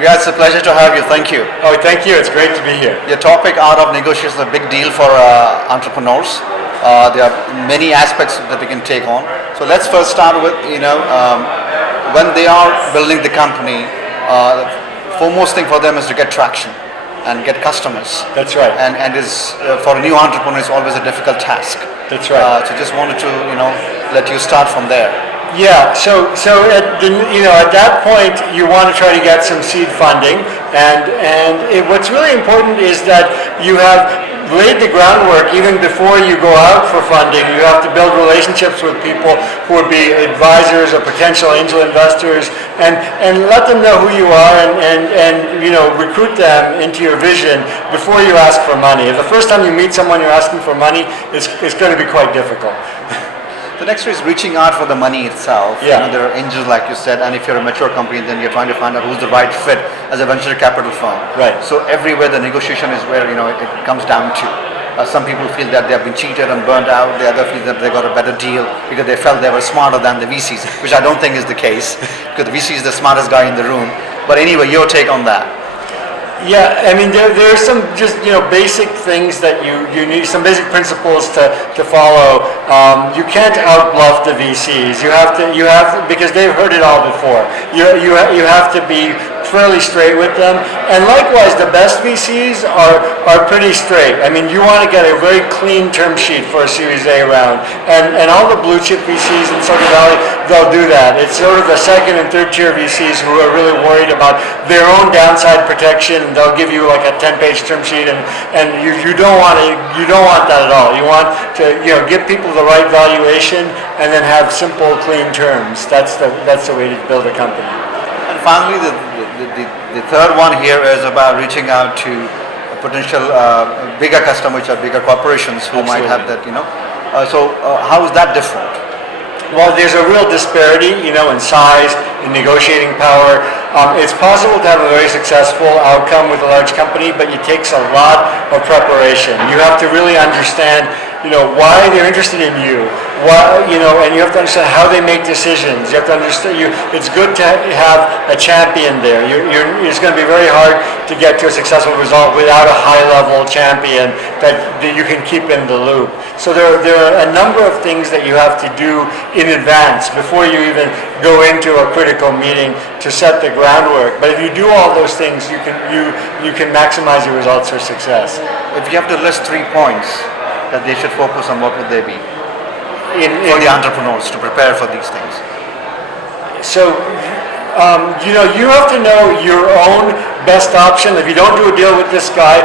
Yeah, it's a pleasure to have you. Thank you. Oh, thank you. It's great to be here. Your topic, art of negotiation, is a big deal for entrepreneurs. There are many aspects that we can take on. So let's first start with, when they are building the company, the foremost thing for them is to get traction and get customers. That's right. And is for a new entrepreneur, it's always a difficult task. That's right. So just wanted to, let you start from there. Yeah, so at that point you want to try to get some seed funding, and what's really important is that you have laid the groundwork even before you go out for funding. You have to build relationships with people who would be advisors or potential angel investors, and let them know who you are, and recruit them into your vision before you ask for money. If the first time you meet someone you're asking for money, it's going to be quite difficult. The next is reaching out for the money itself. Yeah. There are angels, like you said, and if you're a mature company, then you're trying to find out who's the right fit as a venture capital firm. Right. So everywhere the negotiation is where it comes down to. Some people feel that they have been cheated and burned out. The other feel that they got a better deal because they felt they were smarter than the VCs, which I don't think is the case, because the VC is the smartest guy in the room. But anyway, your take on that. Yeah, I mean there are some just basic things that you need, some basic principles to follow. You can't outbluff the VCs. You have to because they've heard it all before. You have to be fairly straight with them, and likewise the best VCs are pretty straight. I mean, you want to get a very clean term sheet for a Series A round, and all the blue chip VCs in Silicon Valley, they'll do that. It's sort of the second and third tier VCs who are really worried about their own downside protection. They'll give you like a 10-page term sheet, and you don't want that at all. You want to give people the right valuation and then have simple, clean terms. That's the way to build a company. And finally, the third one here is about reaching out to potential bigger customers or bigger corporations who Absolutely. might have that. So how is that different? Well, there's a real disparity, in size, in negotiating power. It's possible to have a very successful outcome with a large company, but it takes a lot of preparation. You have to really understand, why they're interested in you, and you have to understand how they make decisions. You have to understand. It's good to have a champion there. It's going to be very hard to get to a successful result without a high-level champion that you can keep in the loop. So there are a number of things that you have to do in advance before you even go into a critical meeting to set the groundwork. But if you do all those things, you can maximize your results for success. If you have to list 3 points that they should focus on, what would they be for the entrepreneurs to prepare for these things? So, you have to know your own best option. If you don't do a deal with this guy,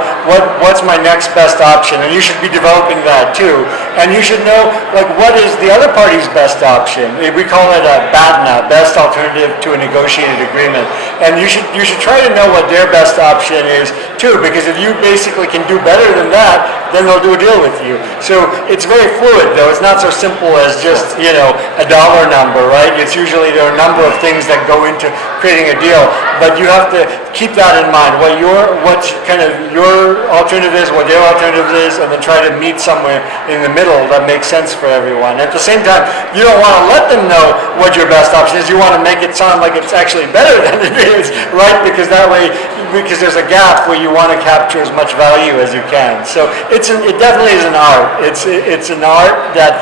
what's my next best option? And you should be developing that too. And you should know, what is the other party's best option? We call it a BATNA, best alternative to a negotiated agreement. And you should try to know what their best option is too, because if you basically can do better than that, then they'll do a deal with you. So it's very fluid, though. It's not so simple as just, a dollar number, right? It's usually there are a number of things that go into creating a deal, but you have to keep that in mind, what your alternative is, what their alternative is, and then try to meet somewhere in the middle that makes sense for everyone. At the same time, you don't want to let them know what your best option is. You want to make it sound like it's actually better than it is, right? Because that way, because there's a gap where you want to capture as much value as you can. So it definitely is an art. It's an art that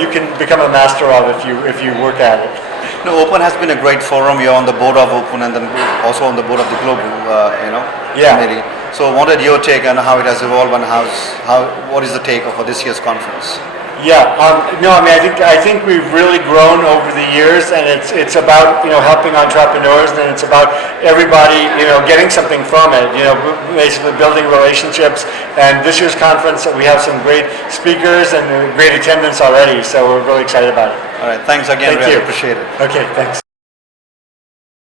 you can become a master of if you work at it. Open has been a great forum. You're on the board of Open and then also on the board of the Global, committee. So what is your take on how it has evolved, and what is the take for this year's conference? Yeah, I think we've really grown over the years, and it's about helping entrepreneurs, and it's about everybody getting something from it. Basically building relationships. And this year's conference, we have some great speakers and great attendance already, so we're really excited about it. All right, thanks again. Thank you. Appreciate it. Okay, thanks.